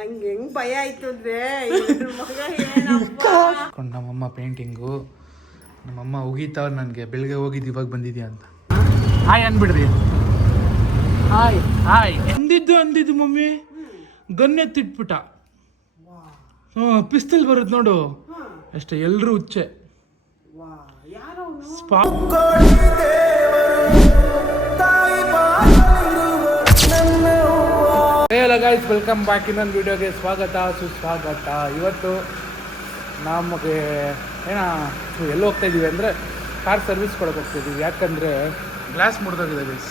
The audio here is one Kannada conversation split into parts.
ನಂಗೆ ಹೆಂಗ್ ಭಯ ಆಯ್ತು ಅಂದ್ರೆ ಮಗ ಏನಪ್ಪ. ನಮ್ಮಮ್ಮ ಪೇಂಟಿಂಗು, ನಮ್ಮಮ್ಮ ಉಗೀತಾವ್ರು ನನಗೆ ಬೆಳಗ್ಗೆ ಹೋಗಿದ್ದು ಇವಾಗ ಬಂದಿದ್ಯಾ ಅಂತ. ಹಾಯ್ ಅನ್ಬಿಡ್ರಿ. ಹಾಯ್ ಹಾಯ್ ಅಂದಿದ್ದು ಮಮ್ಮಿ ಗನ್ನೆತ್ತಿಟ್ಬಿಟ್ಟ. ಪಿಸ್ತಲ್ ಬರುತ್ತೆ ನೋಡು ಅಷ್ಟೇ, ಎಲ್ಲರೂ ಹುಚ್ಚೆ. Hello guys, welcome back. ಇನ್ನೊಂದು ವಿಡಿಯೋಗೆ ಸ್ವಾಗತ ಸುಸ್ವಾಗತ. ಇವತ್ತು ನಮಗೆ ಎಲ್ಲಿ ಹೋಗ್ತಾ ಇದ್ದೀವಿ ಅಂದರೆ ಕಾರ್ ಸರ್ವಿಸ್ ಕೊಡೋಕೆ ಹೋಗ್ತಾಯಿದ್ದೀವಿ. ಯಾಕಂದರೆ ಗ್ಲಾಸ್ ಮುರಿದೋಗಿದೆ ಗೈಸ್,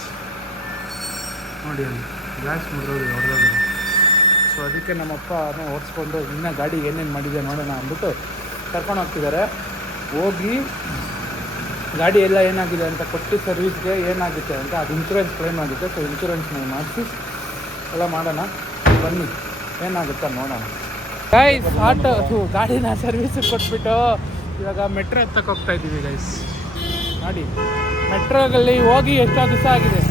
ನೋಡಿ ಅಲ್ಲಿ ಗ್ಲಾಸ್ ಹೊಡೆದೋಗಿದೆ. ಸೊ ಅದಕ್ಕೆ ನಮ್ಮಪ್ಪ ಓಡಿಸ್ಕೊಂಡು ಇನ್ನೂ ಗಾಡಿ ಏನೇನು ಮಾಡಿದೆ ನೋಡೋಣ ಅಂದ್ಬಿಟ್ಟು ಕರ್ಕೊಂಡು ಹೋಗ್ತಿದ್ದಾರೆ. ಹೋಗಿ ಗಾಡಿ ಎಲ್ಲ ಏನಾಗಿದೆ ಅಂತ ಕೊಟ್ಟು ಸರ್ವಿಸ್ಗೆ ಏನಾಗುತ್ತೆ ಅಂತ ಅದು ಇನ್ಶೂರೆನ್ಸ್ ಕ್ಲೈಮ್ ಆಗುತ್ತೆ. ಸೊ ಇನ್ಶೂರೆನ್ಸ್ ಮಾಡಿಸಿ ಎಲ್ಲ ಮಾಡೋಣ, ಬನ್ನಿ ಏನಾಗುತ್ತಾ ನೋಡೋಣ. ಗೈಸ್ ಗಾಡಿನ ಸರ್ವಿಸಿಗೆ ಕೊಟ್ಬಿಟ್ಟು ಇವಾಗ ಮೆಟ್ರೋ ಹತ್ತಕ್ಕೆ ಹೋಗ್ತಾ ಇದ್ದೀವಿ ಗೈಸ್. ನೋಡಿ ಮೆಟ್ರೋಗಲ್ಲಿ ಹೋಗಿ ಎಷ್ಟೋ ದಿವಸ ಆಗಿದೆ.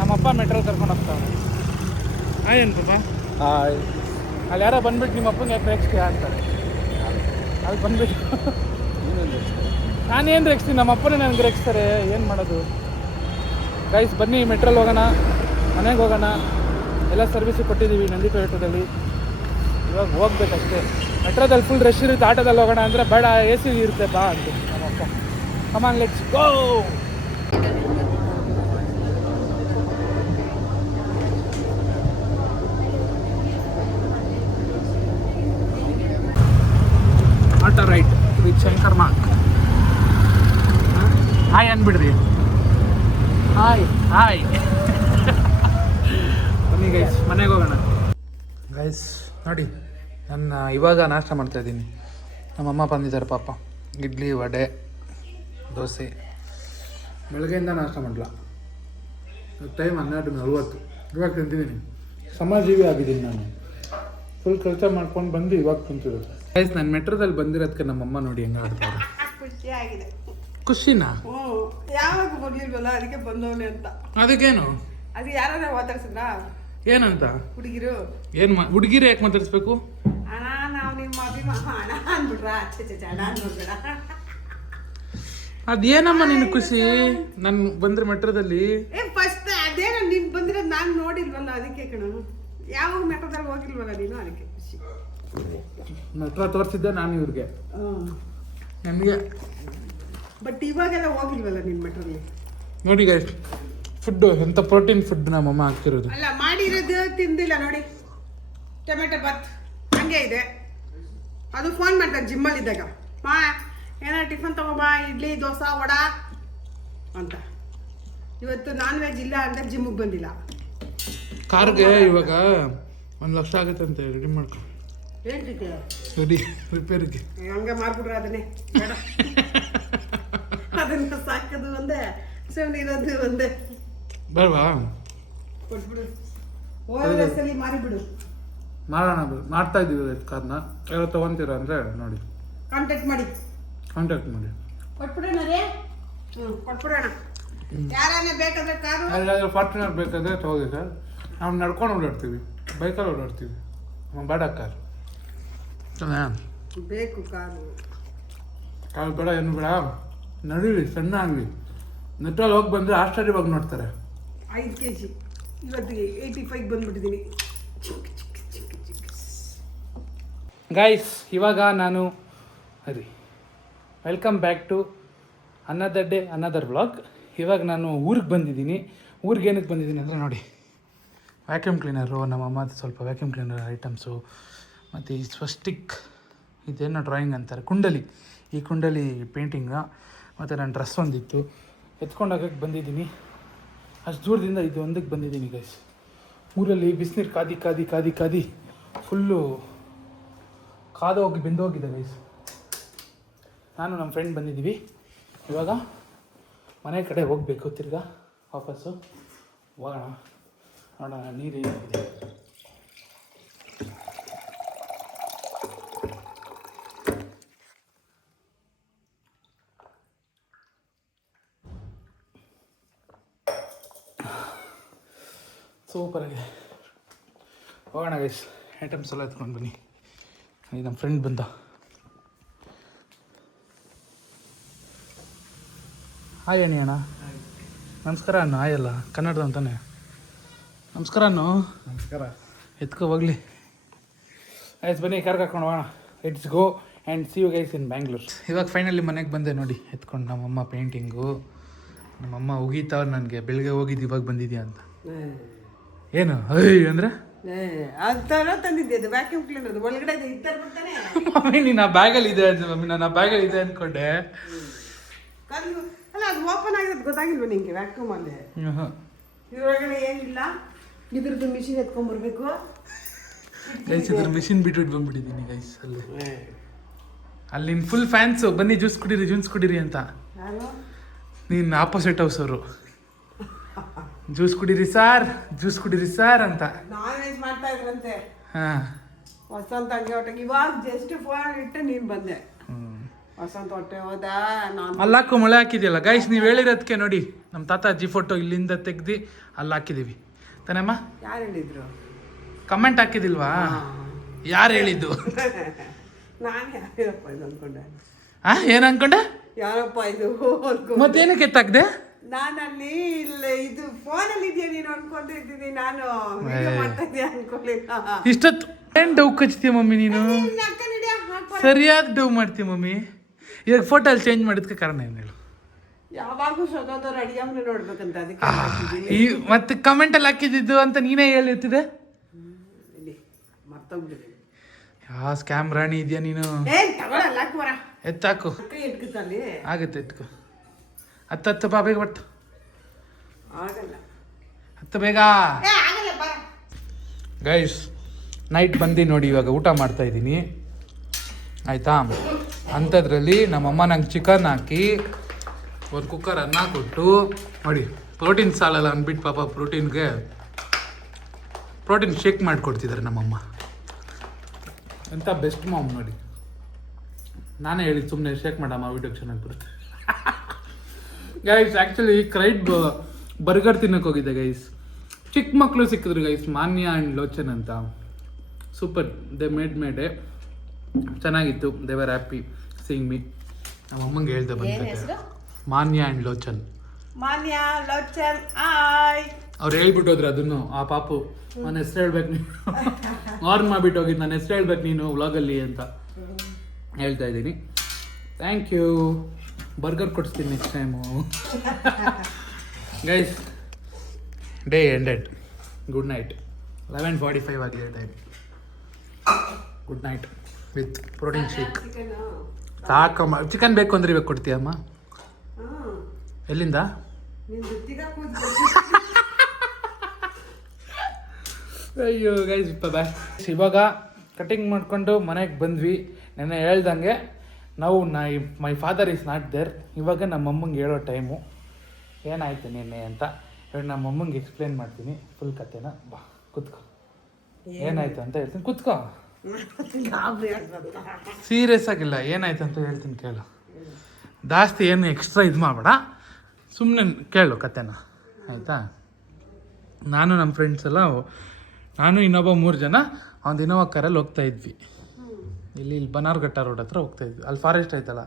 ನಮ್ಮಪ್ಪ ಮೆಟ್ರೋ ಕರ್ಕೊಂಡು ಹೋಗ್ತಾವೆ. ಹಾಯ್ ಏನು ಪಾಪ. ಹಾಯ್. ಅಲ್ಲಿ ಯಾರೋ ಬಂದ್ಬಿಟ್ಟು ನಿಮ್ಮ ಅಪ್ಪಂಗೆ ಯಾಕೆ ರೇಗಿಸ್ತೀಯ ಅಂತಾರೆ. ಅಲ್ಲಿ ಬಂದ್ಬಿಟ್ಟು ನಾನೇನು ರೇಗಿಸ್ತೀನಿ, ನಮ್ಮ ಅಪ್ಪನೇ ನನಗೆ ರೇಗಿಸ್ತಾರೆ. ಏನು ಮಾಡೋದು ಗೈಸ್, ಬನ್ನಿ ಮೆಟ್ರೋಲ್ಲಿ ಹೋಗೋಣ, ಮನೆಗೆ ಹೋಗೋಣ. ಎಲ್ಲ ಸರ್ವಿಸಿಗೆ ಕೊಟ್ಟಿದ್ದೀವಿ ನಂದಿಪೇಟದಲ್ಲಿ. ಇವಾಗ ಹೋಗ್ಬೇಕಷ್ಟೇ. ಮೆಟ್ರೋದಲ್ಲಿ ಫುಲ್ ರಶ್ ಇರುತ್ತೆ, ಆಟೋದಲ್ಲಿ ಹೋಗೋಣ ಅಂದರೆ ಬೇಡ ಎ ಸಿ ಇರುತ್ತೆ ಬಾ ಅಂತ ನಮ್ಮಪ್ಪ. Come on let's go. Auto ride with Shankar Mark. Hi ಅನ್ಬಿಡ್ರಿ. Hi hi. ಬನ್ನಿ ಗೈಸ್, ಮನೆಗೆ ಹೋಗೋಣ. ಗೈಸ್ ನೋಡಿ, ನನ್ನ ಇವಾಗ ನಾಷ್ಟ ಮಾಡ್ತಾಯಿದ್ದೀನಿ. ನಮ್ಮಮ್ಮ ಬಂದಿದ್ದಾರೆ ಪಾಪ. ಇಡ್ಲಿ, ವಡೆ, ದೋಸೆ. ಬೆಳಗ್ಗೆಯಿಂದ ನಾಷ್ಟ ಮಾಡಲ್ಲ. ಟೈಮ್ 12:40. ಇವಾಗ ತಿಂತಿದ್ದೀನಿ. ಸಮಾಜೀವಿ ಆಗಿದ್ದೀನಿ ನಾನು. ಫುಲ್ ಕೆಲಸ ಮಾಡ್ಕೊಂಡು ಬಂದು ಇವಾಗ ತಿಂತಿರೋದು. ಗೈಸ್ ನಾನು ಮೆಟ್ರೋದಲ್ಲಿ ಬಂದಿರೋದಕ್ಕೆ ನಮ್ಮಮ್ಮ ನೋಡಿ ಹೆಂಗೆ ಆಡ್ತಾರೆ. ಖುಷಿಯಾಗಿದೆ. ಖುಷಿನಾ? ಯಾವಾಗ ಬರ್ಲಿಲ್ವಲ್ಲ ಅದಕ್ಕೆ ಬಂದವನೆ ಅಂತ. ಅದಕ್ಕೇನು? ಅದು ಯಾರು ಮಾತಾಡ್ಸಿದ್ರಾ? ಏನಂತ? ಹುಡುಗಿರು. ಏನು ಹುಡುಗಿರು ಯಾಕೆ ಮಾತಾಡಿಸ್ಬೇಕು? ಅಣ್ಣ ನಾವು ನಿಮ್ಮ ಅಣ್ಣ ಅಂದ್ಬಿಟ್ರ. ಅಣ್ಣ ಅಂದ್ಬಿಡ್ಬೇಡ. ಅದೇನಮ್ಮ ನಿನ್ನ ಖುಷಿ ನಾನು ಬಂದ್ರೆ ಮೆಟ್ರೋದಲ್ಲಿ? ಫಸ್ಟ್ ಅದೇನ ನೀನ್ ಬಂದಿರೋದು ನಾನು ನೋಡಿಲ್ವಲ್ಲ ಅದಕ್ಕೆ ಕಣ. ಯಾವಾಗ ಮೆಟ್ರೋದಲ್ಲಿ ಹೋಗಿಲ್ವಲ್ಲ ನೀನು, ಅದಕ್ಕೆ ಖುಷಿ. ಮೆಟ್ರೋ ತೋರಿಸಿದ್ದೆ ನಾನು ಇವ್ರಿಗೆ, ನನಗೆ. ಬಟ್ ಇವಾಗೆಲ್ಲ ಹೋಗಿಲ್ವಲ್ಲ ನೀನು ಮೆಟ್ರೋದಲ್ಲಿ. ನೋಡಿ ಗೈಸ್, ಫುಡ್ಡು ಎಂಥ ಪ್ರೋಟೀನ್ ಫುಡ್ ನಮ್ಮಮ್ಮ ಹಾಕ್ತಿರೋದು. ಅಲ್ಲ ಮಾಡಿರೋದು ತಿಂದಿಲ್ಲ ನೋಡಿ. ಟೊಮೆಟೊ ಬಾತ್ ಹಂಗೆ ಇದೆ. ಅದು ಫೋನ್ ಮಾಡ್ತಾರೆ ಜಿಮ್ಮಲ್ಲಿದ್ದಾಗ, ಮಾ ಏನಾರು ಟಿಫನ್ ತಗೋಬಾ, ಇಡ್ಲಿ, ದೋಸೆ, ವಡ ಅಂತ. ಇವತ್ತು ನಾನ್ ವೆಜ್ ಇಲ್ಲ ಅಂತ ಜಿಮ್ಮಿಗೆ ಬಂದಿಲ್ಲ. ಕಾರ್ಗೆ ಇವಾಗ 1,00,000 ಆಗುತ್ತೆ ಅಂತ ರೆಡಿ ಮಾಡ್ಕೊ. ಹೇಳ್ತಿದ್ದೆ ರಿಪೇರಿಗೆ. ಹಂಗೆ ಮಾಡ್ಬಿಡ್ರೆ ಅದನ್ನೇ ಬೇಡ. ಅದನ್ನ ಸಾಕೋದು ಒಂದೇ, ಸುಮ್ಮನೆ ಇರೋದು ಒಂದೇ. ಬೇಡವಾ? ಕೊಟ್ಬಿಡು, ಓವರ್ಸಲ್ಲಿ ಮಾರಿಬಿಡು. ಮಾಡೋಣ, ಮಾಡ್ತಾ ಇದ್ದೀವಿ ಕಾರ್ನ. ಯಾರೋ ತೊಗೊತೀರ ಅಂದರೆ ನೋಡಿ, ಕಾಂಟ್ಯಾಕ್ಟ್ ಮಾಡಿ ಕೊಟ್ಬಿಡೋಣ ರೀ. ಕೊಟ್ಬಿಡೋಣ. ಯಾರನ್ನೇ ಬೇಕಾದ್ರೆ ಕಾರು, ಎಲ್ಲಾದ್ರೂ ಫಾರ್ಚುನರ್ ಬೇಕಾದ್ರೆ ತಗೋದಿ ಸರ್. ನಾವು ನಡ್ಕೊಂಡು ಓಡಾಡ್ತೀವಿ, ಬೈಕಲ್ಲಿ ಓಡಾಡ್ತೀವಿ. ಬೇಡ ಕಾರ್ ಬೇಕು. ಕಾರು ಬೇಡ, ಏನು ಬೇಡ. ನಡೀಲಿ, ಸಣ್ಣ ಆಗಲಿ. ನೆಟ್ಟಲ್ಲಿ ಹೋಗಿ ಬಂದರೆ ಆಶ್ಚರ್ಯವಾಗಿ ನೋಡ್ತಾರೆ. 5 kg ಇವತ್ತಿಗೆ 85 ಬಂದ್ಬಿಟ್ಟಿದ್ದೀನಿ. ಗೈಸ್ ಇವಾಗ ನಾನು welcome back to another day another vlog. ಇವಾಗ ನಾನು ಊರಿಗೆ ಬಂದಿದ್ದೀನಿ. ಊರಿಗೆ ಏನಕ್ಕೆ ಬಂದಿದ್ದೀನಿ ಅಂದರೆ ನೋಡಿ, ವ್ಯಾಕ್ಯೂಮ್ ಕ್ಲೀನರು, ನಮ್ಮಮ್ಮ ಸ್ವಲ್ಪ ವ್ಯಾಕ್ಯೂಮ್ ಕ್ಲೀನರ್ ಐಟಮ್ಸು, ಮತ್ತು ಈ ಸ್ವಸ್ಟಿಕ್, ಇದೇನೋ ಡ್ರಾಯಿಂಗ್ ಅಂತಾರೆ, ಕುಂಡಲಿ. ಈ ಕುಂಡಲಿ ಪೇಂಟಿಂಗ, ಮತ್ತು ನನ್ನ ಡ್ರೆಸ್ ಒಂದಿತ್ತು ಎತ್ಕೊಂಡು ಹೋಗೋಕ್ಕೆ ಬಂದಿದ್ದೀನಿ. ಅಷ್ಟು ದೂರದಿಂದ ಇದು ಒಂದಕ್ಕೆ ಬಂದಿದ್ದೀನಿ ಗೈಸ್. ಊರಲ್ಲಿ ಬಿಸಿನೀರು ಕಾದಿ ಫುಲ್ಲು ಕಾದೋಗಿ ಬೆಂದೋಗಿದೆ ಗೈಸ್. ನಾನು ನಮ್ಮ ಫ್ರೆಂಡ್ ಬಂದಿದ್ದೀವಿ. ಇವಾಗ ಮನೆ ಕಡೆ ಹೋಗಬೇಕು, ತಿರ್ಗಾ ವಾಪಸ್ಸು ಹೋಗೋಣ. ನೋಡೋಣ ನೀರು ಏನಿದೆ. ಸೂಪರಾಗಿದೆ. ಹೋಗೋಣ ಗೈಸ್, ಐಟಮ್ಸ್ ಎಲ್ಲ ಎತ್ಕೊಂಡು ಬನ್ನಿ. ಈ ನಮ್ಮ ಫ್ರೆಂಡ್ ಬಂದ. ಹಾಯ್ ಅಣ್ಣಿ ಅಣ್ಣ. ನಮಸ್ಕಾರ ಅಣ್ಣ. ಆಯಲ್ಲ ಕನ್ನಡದ ಅಂತಾನೆ. ನಮಸ್ಕಾರ ಅನ್ನು. ನಮಸ್ಕಾರ. ಎತ್ಕೊ ಹೋಗ್ಲಿ. ಆಯ್ತು ಬನ್ನಿ, ಕಾರ್ಗೆ ಹಾಕೊಂಡು ಹೋಗೋಣ. Let's go and see you guys in Bangalore. ಇವಾಗ ಫೈನಲಿ ಮನೆಗೆ ಬಂದೆ ನೋಡಿ, ಎತ್ಕೊಂಡು ನಮ್ಮಮ್ಮ ಪೇಂಟಿಂಗು. ನಮ್ಮಮ್ಮ ಉಗೀತಾವ್ರು ನನಗೆ, ಬೆಳಗ್ಗೆ ಹೋಗಿದ್ದು ಇವಾಗ ಬಂದಿದ್ಯಾ ಅಂತ. ಏನು ಅಯ್ಯ ಅಂದರೆ ಅಂತಾರ ತಂದಿದ್ದೆ, ಅದು ವ್ಯಾಕ್ಯೂಮ್ ಕ್ಲೀನರ್ ಒಳಗಡೆ ಇತ್ತರ ಬರ್ತಾನೆ. ಮಮ್ಮಿ ನೀನು ಆ ಬ್ಯಾಗಲ್ಲಿ ಇದೆ ಅಂತ. ಮಮ್ಮಿ ನಾನು ಆ ಬ್ಯಾಗಲ್ಲಿ ಇದೆ ಅಂದ್ಕೊಂಡೆ. ಅಲ್ಲ ಅದು ಓಪನ್ ಆಗಿರೋದು ಗೊತ್ತಾಗಿಲ್ವ ನಿಂಗೆ? ವ್ಯಾಕ್ಯೂಮ್ ಅಲ್ಲಿ ಇದ್ರೊಳಗಡೆ ಏನಿಲ್ಲ. ಇದ್ರದ್ದು ಮಿಷಿನ್ ಎತ್ಕೊಂಡ್ಬರ್ಬೇಕು ಗೈಸ್. ಇದ್ರ ಮಿಷಿನ್ ಬಿಟ್ಬಿಟ್ಟು ಬಂದ್ಬಿಟ್ಟಿದ್ದೀನಿ ಗೈಸ್. ಅಲ್ಲಿ ಫುಲ್ ಫ್ಯಾನ್ಸು, ಬನ್ನಿ ಜ್ಯೂಸ್ ಕುಡೀರಿ ಅಂತ. ಯಾರು? ನೀನು ಆಪೋಸಿಟ್ ಹೌಸ್ ಅವರು. ಜ್ಯೂಸ್ ಕುಡೀರಿ ಸಾರ್ ಅಂತ ನಾನ್ ವೆಜ್ ಮಾಡ್ತಾ ಇದ್ರಂತೆ. ಹಾಂ, ವಸಂತ ಹಂಗೆ ಹೊಟ್ಟೆಗೆ ಇವಾಗ ಜಸ್ಟ್ ಫೋನ್ ಇಟ್ಟು ನೀನು ಬಂದೆ. ವಸಂತ ಹೊಟ್ಟೆ ಹೋದ. ನಾನು ಅಲ್ಲಾಕು ಮಳೆ ಹಾಕಿದ್ಯಲ್ಲ ಗೈಸ್. ನೀವು ಹೇಳಿರೋದಕ್ಕೆ ನೋಡಿ, ನಮ್ಮ ತಾತಾಜಿ ಫೋಟೋ ಇಲ್ಲಿಂದ ತೆಗ್ದು ಅಲ್ಲಿ ಹಾಕಿದ್ದೀವಿ ತಾನೇಮ್ಮ? ಯಾರು ಹೇಳಿದ್ರು? ಕಮೆಂಟ್ ಹಾಕಿದಿಲ್ವಾ? ಯಾರು ಹೇಳಿದ್ದು? ನಾನು ಯಾರಪ್ಪ ಇದು ಅಂದ್ಕೊಂಡೆ. ಏನು ಅನ್ಕೊಂಡೆ? ಯಾರಪ್ಪ ಇದು ಅನ್ಕೊಂಡೆ. ಮತ್ತೇನಕ್ಕೆ ಎತ್ತಾಕ್ದೆ? ನಾನಲ್ಲಿ ಇಲ್ಲ, ಇದು ಫೋನಲ್ಲಿ ಇದೆಯಾ ನೀನು ಅನ್ಕೊಂಡಿದ್ದೀನಿ. ನಾನು ವಿಡಿಯೋ ಮಾಡ್ತಾ ಇದೆಯಾ ಅನ್ಕೊಳ್ಳಿಲ್ಲ. ಇಷ್ಟೊತ್ತು ಏನು ಡೌ ಕಚ್ತೀಯ ಮಮ್ಮಿ ನೀನು? ಸರಿಯಾದ ಡೌ ಮಾಡ್ತೀಯ ಮಮ್ಮಿ. ಇವಾಗ ಫೋಟೋ ಅಲ್ಲಿ ಚೇಂಜ್ ಮಾಡಿದ್ಕೆ ಕಾರಣ ಏನು ಹೇಳು? ಯಾವಾಗೂ ಸ್ವತಂತ್ರ ಅಡಿಗೆಮ್ಮನ ನೋಡ್ಬೇಕಂತ ಅದಕ್ಕೆ ಮತ್ತೆ ಕಮೆಂಟಲ್ಲಿ ಹಾಕಿದ್ದು ಅಂತ ನೀನೇ ಹೇಳಿರ್ತಿದೆ. ಮರ್ತೋಗ್ಬಿಟ್ಟಿದೆ. ಯಾವ ಸ್ಕ್ಯಾಮ್ ರಾಣಿ ಇದೆಯಾ ನೀನು? ತಗೊಳಲ್ಲ ಬರ ಎತ್ತಾಕು. ಇಟ್ಕಲ್ಲಿ ಆಗುತ್ತೆ ಎತ್ಕೊ. ಹತ್ತು ಬಾ ಬೇಗ ಬಟ್ಟು. ಆಗಲ್ಲ. ಹತ್ತು ಬೇಗ ಆಗಲ್ಲ ಬರ. ಗೈಸ್ ನೈಟ್ ಬಂದು ನೋಡಿ, ಇವಾಗ ಊಟ ಮಾಡ್ತಾ ಇದ್ದೀನಿ ಆಯಿತಾ. ಅಂಥದ್ರಲ್ಲಿ ನಮ್ಮಮ್ಮ ನಂಗೆ ಚಿಕನ್ ಹಾಕಿ ಒಂದು ಕುಕ್ಕರ್ ಅನ್ನ ಕೊಟ್ಟು ನೋಡಿ, ಪ್ರೋಟೀನ್ ಸಾಲಲ್ಲ ಅಂದ್ಬಿಟ್ಟು ಪಾಪ ಪ್ರೋಟೀನ್ ಶೇಕ್ ಮಾಡಿಕೊಡ್ತಿದ್ದಾರೆ ನಮ್ಮಮ್ಮ. ಎಂಥ ಬೆಸ್ಟ್ ಮಾಮ್ ನೋಡಿ. ನಾನೇ ಹೇಳಿದ್ದು ಸುಮ್ಮನೆ ಶೇಕ್ ಮಾಡಮ್ಮ, ವಿಡಿಯೋ ಚೆನ್ನಾಗಿ ಬರುತ್ತೆ. ಗೈಸ್ ಆ್ಯಕ್ಚುಲಿ ಕ್ರೈಡ್ ಬರ್ಗರ್ ತಿನ್ನೋಕೆ ಹೋಗಿದ್ದೆ ಗೈಸ್. ಚಿಕ್ಕ ಮಕ್ಕಳು ಸಿಕ್ಕಿದ್ರು ಗೈಸ್, ಮಾನ್ಯ ಆ್ಯಂಡ್ ಲೋಚನ್ ಅಂತ. ಸೂಪರ್, ದೇ ಮೇಡ್ ಚೆನ್ನಾಗಿತ್ತು. They were happy seeing me. ನಮ್ಮ ಅಮ್ಮಂಗೆ ಹೇಳ್ದೆ ಬಂದ ಮಾನ್ಯ ಆ್ಯಂಡ್ ಲೋಚನ್. ಮಾನ್ಯ ಲೋಚನ್ ಆಯ್ ಅವ್ರು ಹೇಳ್ಬಿಟ್ಟು ಹೋದ್ರು ಅದನ್ನು. ಆ ಪಾಪು ನನ್ನ ಹೆಸರು ಹೇಳ್ಬೇಕು ನೀನು, ಆರ್ನ್ ಮಾಡಿಬಿಟ್ಟು ಹೋಗಿದ್ದು, ನನ್ನ ಹೆಸರು ಹೇಳ್ಬೇಕು ನೀನು ವ್ಲಾಗಲ್ಲಿ ಅಂತ ಹೇಳ್ತಾ ಇದ್ದೀನಿ. Thank you. ಬರ್ಗರ್ ಕೊಡಿಸ್ತೀನಿ next time. Guys day ended. Good night. 11:45 ಆಗಿದೆ time. Good night with protein shake. ಸಾಕಮ್ಮ. ಚಿಕನ್ ಬೇಕು ಅಂದ್ರೆ ಇವಾಗ ಕೊಡ್ತೀಯಮ್ಮ? ಎಲ್ಲಿಂದ? ಅಯ್ಯೋ ಗೈಸ್ ಬಾಯ್. ಇವಾಗ ಕಟಿಂಗ್ ಮಾಡಿಕೊಂಡು ಮನೆಗೆ ಬಂದ್ವಿ. ನೆನ್ನೆ ಹೇಳ್ದಂಗೆ ನಾವು my father is not there. ಇವಾಗ ನಮ್ಮಮ್ಮಂಗೆ ಹೇಳೋ ಟೈಮು ಏನಾಯ್ತು ನಿನ್ನೆ ಅಂತ. ಇವಾಗ ನಮ್ಮಮ್ಮಂಗೆ ಎಕ್ಸ್ಪ್ಲೇನ್ ಮಾಡ್ತೀನಿ ಫುಲ್ ಕಥೆನ. ಬಾ ಕುತ್ಕೋ, ಏನಾಯ್ತು ಅಂತ ಹೇಳ್ತೀನಿ. ಕುತ್ಕೋ, ಸೀರಿಯಸ್ ಆಗಿಲ್ಲ. ಏನಾಯ್ತು ಅಂತ ಹೇಳ್ತೀನಿ ಕೇಳು. ಜಾಸ್ತಿ ಏನು ಎಕ್ಸ್ಟ್ರಾ ಇದು ಮಾಡಬೇಡ, ಸುಮ್ಮನೆ ಕೇಳು ಕಥೆನ ಆಯಿತಾ. ನಾನು ನಮ್ಮ ಫ್ರೆಂಡ್ಸ್ ಎಲ್ಲ, ನಾನು ಇನ್ನೊಬ್ಬ 3 ಜನ ಒಂದು ಇನೋವಾ ಕಾರಲ್ಲಿ ಹೋಗ್ತಾ ಇದ್ವಿ. ಇಲ್ಲಿ ಬನಾರ್ಘಟ್ಟ ರೋಡ್ ಹತ್ರ ಹೋಗ್ತಾ ಇದ್ವಿ. ಅಲ್ಲಿ ಫಾರೆಸ್ಟ್ ಐತಲ್ಲ,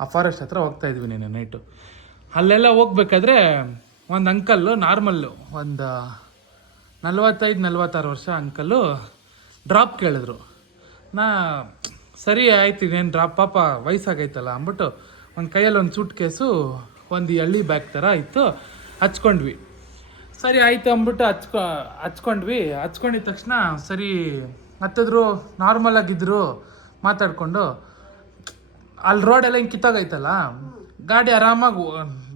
ಆ ಫಾರೆಸ್ಟ್ ಹತ್ರ ಹೋಗ್ತಾ ಇದ್ವಿ ನೆನ್ನೆ ನೈಟು. ಅಲ್ಲೆಲ್ಲ ಹೋಗ್ಬೇಕಾದ್ರೆ ಒಂದು ಅಂಕಲ್ಲು, ನಾರ್ಮಲ್ಲು ಒಂದು 45-46 ವರ್ಷ ಅಂಕಲ್ಲು ಡ್ರಾಪ್ ಕೇಳಿದ್ರು. ಸರಿ ಆಯ್ತು, ಇನ್ನೇನು ಡ್ರಾಪ್, ಪಾಪ ವಯಸ್ಸಾಗೈತಲ್ಲ ಅಂದ್ಬಿಟ್ಟು ಒಂದು ಕೈಯಲ್ಲಿ ಒಂದು ಸೂಟ್ ಕೇಸು, ಒಂದು ಹಳ್ಳಿ ಬ್ಯಾಗ್ ಥರ ಇತ್ತು, ಹಚ್ಕೊಂಡ್ವಿ. ಸರಿ ಆಯಿತು ಅಂದ್ಬಿಟ್ಟು ಹಚ್ಕೊಂಡ್ವಿ. ಹಚ್ಕೊಂಡಿದ ತಕ್ಷಣ ಸರಿ ಹತ್ತಿದ್ರು, ನಾರ್ಮಲಾಗಿದ್ದರು ಮಾತಾಡಿಕೊಂಡು. ಅಲ್ಲಿ ರೋಡೆಲ್ಲ ಹಿಂಗೆ ಕಿತ್ತೋಗೈತಲ್ಲ, ಗಾಡಿ ಆರಾಮಾಗಿ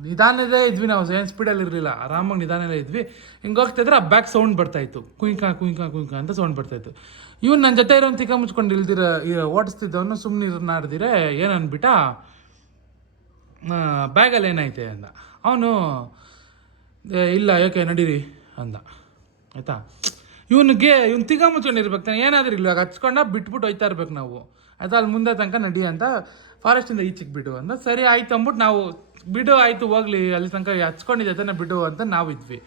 ನಿಧಾನದೇ ಇದ್ವಿ ನಾವು, ಏನು ಸ್ಪೀಡಲ್ಲಿ ಇರಲಿಲ್ಲ, ಆರಾಮಾಗಿ ನಿಧಾನಲ್ಲೇ ಇದ್ವಿ. ಹಿಂಗೆ ಹೋಗ್ತಾಯಿದ್ರೆ ಆ ಬ್ಯಾಗ್ ಸೌಂಡ್ ಬರ್ತಾಯಿತ್ತು, ಕುಯ್ಕ ಅಂತ ಸೌಂಡ್ ಬರ್ತಾಯಿತ್ತು. ಇವ್ನು ನನ್ನ ಜೊತೆ ಇರೋನು ತಿಕ್ಕ ಮುಚ್ಕೊಂಡು ಓಡಿಸ್ತಿದ್ದವನು ಸುಮ್ಮನೆ ನಾಡ್ದಿರೆ ಏನು ಅಂದ್ಬಿಟ್ಟ, ಬ್ಯಾಗಲ್ಲಿ ಏನೈತೆ ಅಂದ. ಅವನು ಇಲ್ಲ ಯಾಕೆ ನಡೀರಿ ಅಂದ ಆಯಿತಾ. ಇವ್ನು ತಿಕ್ಕ ಮುಚ್ಕೊಂಡಿರ್ಬೇಕು ತಾನೆ, ಏನಾದರೂ ಇಲ್ಲ ಹಚ್ಕೊಂಡ ಬಿಟ್ಬಿಟ್ಟು ಹೋಯ್ತಾ ಇರ್ಬೇಕು ನಾವು ಆಯಿತಾ. ಅಲ್ಲಿ ಮುಂದೆ ತನಕ ನಡಿ ಅಂತ ಫಾರೆಸ್ಟಿಂದ ಈಚೆಗೆ ಬಿಡು ಅಂದ. ಸರಿ ಆಯ್ತು ಅಂದ್ಬಿಟ್ಟು ನಾವು ಬಿಡು ಆಯಿತು ಹೋಗ್ಲಿ, ಅಲ್ಲಿ ತನಕ ಹಚ್ಕೊಂಡಿದ್ದೆ ತಾನೆ ಬಿಡು ಅಂತ ನಾವು ಇದ್ವಿ.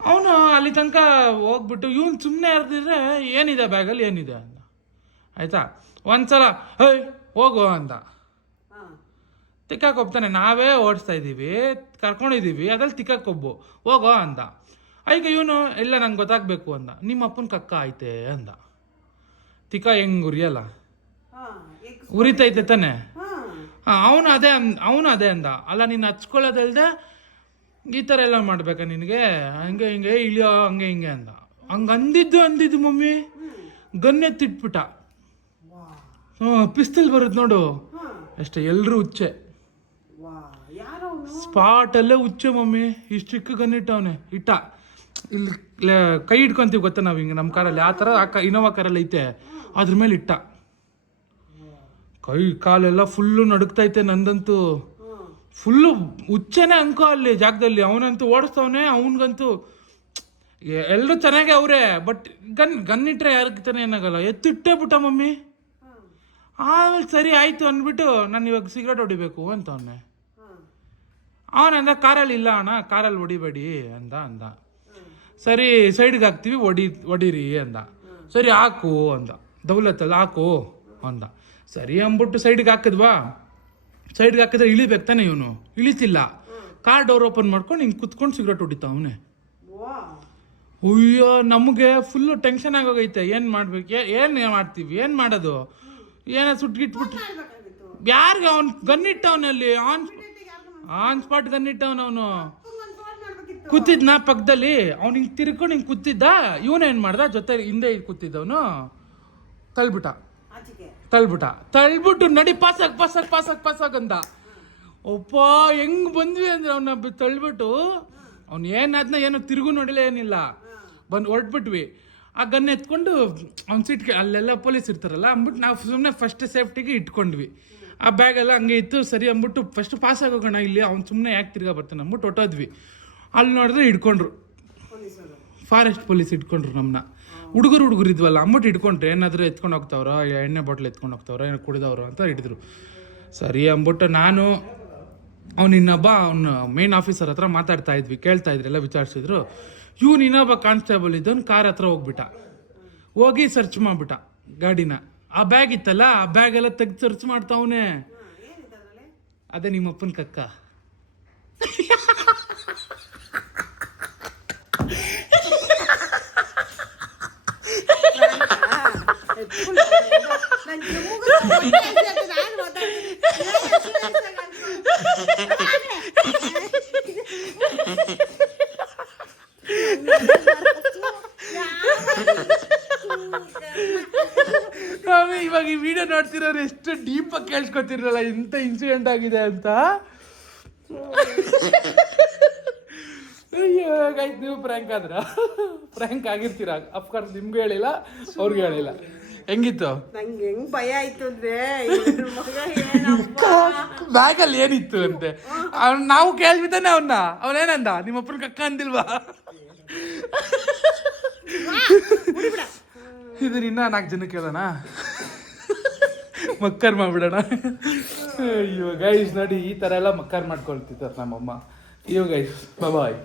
ಅವನು ಅಲ್ಲಿ ತನಕ ಹೋಗ್ಬಿಟ್ಟು ಇವನು ಸುಮ್ಮನೆ ಇರ್ದಿದ್ರೆ ಏನಿದೆ ಬ್ಯಾಗಲ್ಲಿ ಏನಿದೆ ಅಂದ. ಆಯಿತಾ, ಒಂದ್ಸಲ ಹೇಯ್ ಹೋಗು ಅಂದ. ತಿಕ್ಕಾಕ್ ಹೋಗ್ತಾನೆ, ನಾವೇ ಓಡಿಸ್ತಾ ಇದ್ದೀವಿ, ಕರ್ಕೊಂಡಿದ್ದೀವಿ, ಅದ್ರಲ್ಲಿ ತಿಕ್ಕಾಕೊಬ್ಬು ಹೋಗೋ ಅಂದ. ಈಗ ಇವನು ಇಲ್ಲ ನಂಗೆ ಗೊತ್ತಾಗಬೇಕು ಅಂದ. ನಿಮ್ಮ ಅಪ್ಪನ ಕಕ್ಕ ಐತೆ ಅಂದ. ತಿಕ್ಕ ಹೆಂಗೆ ಉರಿಯಲ್ಲ, ಉರಿತೈತೆ ತಾನೆ. ಅವನು ಅದೇ ಅಂದ. ಅಲ್ಲ ನೀನು ಹಚ್ಕೊಳ್ಳೋದಲ್ದೆ ಈ ಥರ ಎಲ್ಲ ಮಾಡ್ಬೇಕಾ ನಿನಗೆ, ಹಂಗೆ ಹಿಂಗೆ ಇಳಿಯೋ ಹಂಗೆ ಹಿಂಗೆ ಅಂದ. ಹಂಗೆ ಅಂದಿದ್ದು ಮಮ್ಮಿ ಗನ್ನೆತ್ತಿಟ್ಬಿಟ್ಟ. ಪಿಸ್ತಲ್ ಬರುತ್ತೆ ನೋಡು ಅಷ್ಟೇ, ಎಲ್ಲರೂ ಹುಚ್ಚೆ, ಸ್ಪಾಟಲ್ಲೇ ಹುಚ್ಚೆ ಮಮ್ಮಿ. ಇಷ್ಟು ಚಿಕ್ಕ ಗನ್ನಿಟ್ಟವನೆ ಇಟ್ಟ. ಇಲ್ಲಿ ಕೈ ಇಟ್ಕೊಂತೀವಿ ಗೊತ್ತಾ ನಾವು ಹಿಂಗೆ ನಮ್ಮ ಕಾರಲ್ಲಿ, ಆ ಥರ ಇನೋವಾ ಕಾರಲ್ಲಿ ಐತೆ, ಅದ್ರ ಮೇಲೆ ಇಟ್ಟ. ಕೈ ಕಾಲೆಲ್ಲ ಫುಲ್ಲು ನಡುಕ್ತೈತೆ. ನಂದಂತೂ ಫುಲ್ಲು ಹುಚ್ಚೆನೆ ಅನ್ಕೋ ಅಲ್ಲಿ ಜಾಗದಲ್ಲಿ. ಅವನಂತೂ ಓಡಿಸ್ತವನೆ, ಅವನಿಗಂತೂ ಎಲ್ಲರೂ ಚೆನ್ನಾಗೆ ಅವರೇ, ಬಟ್ ಗನ್ನಿಟ್ರೆ ಯಾರಿಗೆ ತಾನೇ ಏನಾಗಲ್ಲ. ಎತ್ತಿಟ್ಟೇ ಬಿಟ್ಟ ಮಮ್ಮಿ. ಆಮೇಲೆ ಸರಿ ಆಯಿತು ಅಂದ್ಬಿಟ್ಟು ನಾನು ಇವಾಗ ಸಿಗರೇಟ್ ಹೊಡಿಬೇಕು ಅಂತ ಅವನೇ. ಅವನಂದ ಕಾರಲ್ಲಿ ಇಲ್ಲ ಅಣ್ಣ, ಕಾರಲ್ಲಿ ಹೊಡಿಬೇಡಿ ಅಂದ. ಸರಿ ಸೈಡ್ಗೆ ಹಾಕ್ತೀವಿ, ಹೊಡೀರಿ ಅಂದ. ಸರಿ ಹಾಕು ಅಂದ. ದೌಲತ್ತಲ್ಲ ಹಾಕು ಅಂದ. ಸರಿ ಅಂದ್ಬಿಟ್ಟು ಸೈಡ್ಗೆ ಹಾಕಿದ್ವಾ. ಸೈಡ್ಗೆ ಹಾಕಿದ್ರೆ ಇಳಿಬೇಕು ತಾನೆ, ಇವನು ಇಳಿತಿಲ್ಲ. ಕಾರ್ ಡೋರ್ ಓಪನ್ ಮಾಡ್ಕೊಂಡು ಹಿಂಗೆ ಕುತ್ಕೊಂಡು ಸಿಗರೇಟ್ ಹೊಡಿತಾ ಅವನೇ. ಅಯ್ಯೋ ನಮಗೆ ಫುಲ್ಲು ಟೆನ್ಷನ್ ಆಗೋಗೈತೆ. ಏನು ಮಾಡ್ಬೇಕು, ಏನು ಮಾಡ್ತೀವಿ, ಏನು ಮಾಡೋದು, ಏನೋ ಸುಟ್ಗಿಟ್ಬಿಟ್ಟು ಯಾರಿಗೆ ಅವ್ನು ಗನ್ನಿಟ್ಟವನಲ್ಲಿ ಆನ್ ಸ್ಪಾಟ್ ಗನ್ನಿಟ್ಟವನು. ಅವನು ಕೂತಿದ್ನ ಪಕ್ಕದಲ್ಲಿ, ಅವ್ನು ಹಿಂಗೆ ತಿರ್ಕೊಂಡು ಹಿಂಗೆ ಕೂತಿದ್ದ. ಇವನೇನು ಮಾಡ್ದ, ಜೊತೆ ಹಿಂದೆ ಕೂತಿದ್ದವನು ತಳ್ಬಿಟ್ಟು ನಡಿ ಪಾಸಾಗ್ ಅಂದ. ಒಪ್ಪ ಹೆಂಗ್ ಬಂದ್ವಿ ಅಂದ್ರೆ ಅವನ್ನ ತಳ್ಬಿಟ್ಟು, ಅವ್ನು ಏನಾದ್ನ ಏನೋ ತಿರುಗು ನೋಡಿಲ್ಲ, ಏನಿಲ್ಲ, ಹೊರಟ್ಬಿಟ್ವಿ. ಆ ಗನ್ ಎತ್ಕೊಂಡು ಅವ್ನ ಸೀಟ್ಗೆ, ಅಲ್ಲೆಲ್ಲ ಪೊಲೀಸ್ ಇರ್ತಾರಲ್ಲ ಅಂದ್ಬಿಟ್ಟು ನಾವು ಸುಮ್ಮನೆ ಫಸ್ಟ್ ಸೇಫ್ಟಿಗೆ ಇಟ್ಕೊಂಡ್ವಿ. ಆ ಬ್ಯಾಗೆಲ್ಲ ಹಂಗೆ ಇತ್ತು. ಸರಿ ಅಂದ್ಬಿಟ್ಟು ಫಸ್ಟ್ ಪಾಸ್ ಆಗೋಗೋಣ ಇಲ್ಲಿ, ಅವ್ನು ಸುಮ್ಮನೆ ಯಾಕೆ ತಿರ್ಗಾ ಬರ್ತಾನೆ ಅಂದ್ಬಿಟ್ಟು ಹೊಟ್ಟೋದ್ವಿ. ಅಲ್ಲಿ ನೋಡಿದ್ರೆ ಹಿಡ್ಕೊಂಡ್ರು, ಫಾರೆಸ್ಟ್ ಪೊಲೀಸ್ ಇಟ್ಕೊಂಡ್ರು ನಮ್ಮನ್ನ. ಹುಡುಗರು ಇದ್ವಲ್ಲ ಅಂದ್ಬಿಟ್ಟು ಇಟ್ಕೊಂಡ್ರೆ, ಏನಾದರೂ ಎತ್ಕೊಂಡು ಹೋಗ್ತಾವ್ರ, ಎಣ್ಣೆ ಬಾಟ್ಲ್ ಎತ್ಕೊಂಡು ಹೋಗ್ತಾವ್ರ, ಏನೋ ಕುಡಿದವರು ಅಂತ ಹಿಡಿದ್ರು. ಸರಿ ಅಂದ್ಬಿಟ್ಟು ನಾನು ಇನ್ನೊಬ್ಬ ಅವ್ನು ಮೇನ್ ಆಫೀಸರ್ ಹತ್ರ ಮಾತಾಡ್ತಾ ಇದ್ವಿ, ಕೇಳ್ತಾ ಇದ್ರೆಲ್ಲ ವಿಚಾರಿಸಿದ್ರು. ಇವನು ಇನ್ನೊಬ್ಬ ಕಾನ್ಸ್ಟೇಬಲ್ ಇದ್ದವನು ಕಾರ್ ಹತ್ರ ಹೋಗಿ ಸರ್ಚ್ ಮಾಡ್ಬಿಟ್ಟ ಗಾಡಿನ. ಆ ಬ್ಯಾಗ್ ಇತ್ತಲ್ಲ, ಆ ಬ್ಯಾಗ್ ಎಲ್ಲ ತೆಗ್ದು ಸರ್ಚ್ ಮಾಡ್ತಾವನೆ. ಅದೇ ನಿಮ್ಮಪ್ಪನ ಕಕ್ಕ. ಇವಾಗ ಈ ವಿಡಿಯೋ ನೋಡ್ತಿರೋರು ಎಷ್ಟು ಡೀಪ್ ಆಗಿ ಕೇಳಿಸ್ಕೊತಿರಲ್ಲ ಇಂಥ ಇನ್ಸಿಡೆಂಟ್ ಆಗಿದೆ ಅಂತ. ಅಯ್ಯೋ ಗೈಸ್, ನೀವು ಪ್ರ್ಯಾಂಕ್ ಆಗಿರ್ತೀರ ಅಫ್ಕೋರ್ಸ್. ನಿಮ್ಗೂ ಹೇಳಿಲ್ಲ, ಅವ್ರಿಗೂ ಹೇಳಿಲ್ಲ. ಹೆಂಗಿತ್ತು? ನಂಗೆ ಹೆಂಗ್ ಭಯ ಆಯ್ತು ಅಂದ್ರೆ, ಬ್ಯಾಗಲ್ಲಿ ಏನಿತ್ತು ಅಂತೆ. ನಾವು ಕೇಳ್ಬಿದ್ದಾನೆ ಅವನೇನಂದ, ನಿಮ್ಮಪ್ಪನ ಕಕ್ಕ ಅಂದಿಲ್ವಾ? ಇದನ್ನ 4 ಜನಕ್ಕೆ ಕೇಳೋಣ, ಮಕ್ಕರ್ ಮಾಡ್ಬಿಡೋಣ. ಅಯ್ಯೋ ಗೈಸ್ ನೋಡಿ, ಈ ಥರ ಎಲ್ಲ ಮಕ್ಕರ್ ಮಾಡ್ಕೊಳ್ತಿದ್ದಾರೆ ನಮ್ಮಮ್ಮ. ಅಯ್ಯೋ ಗೈಸ್, ಬಾಯ್.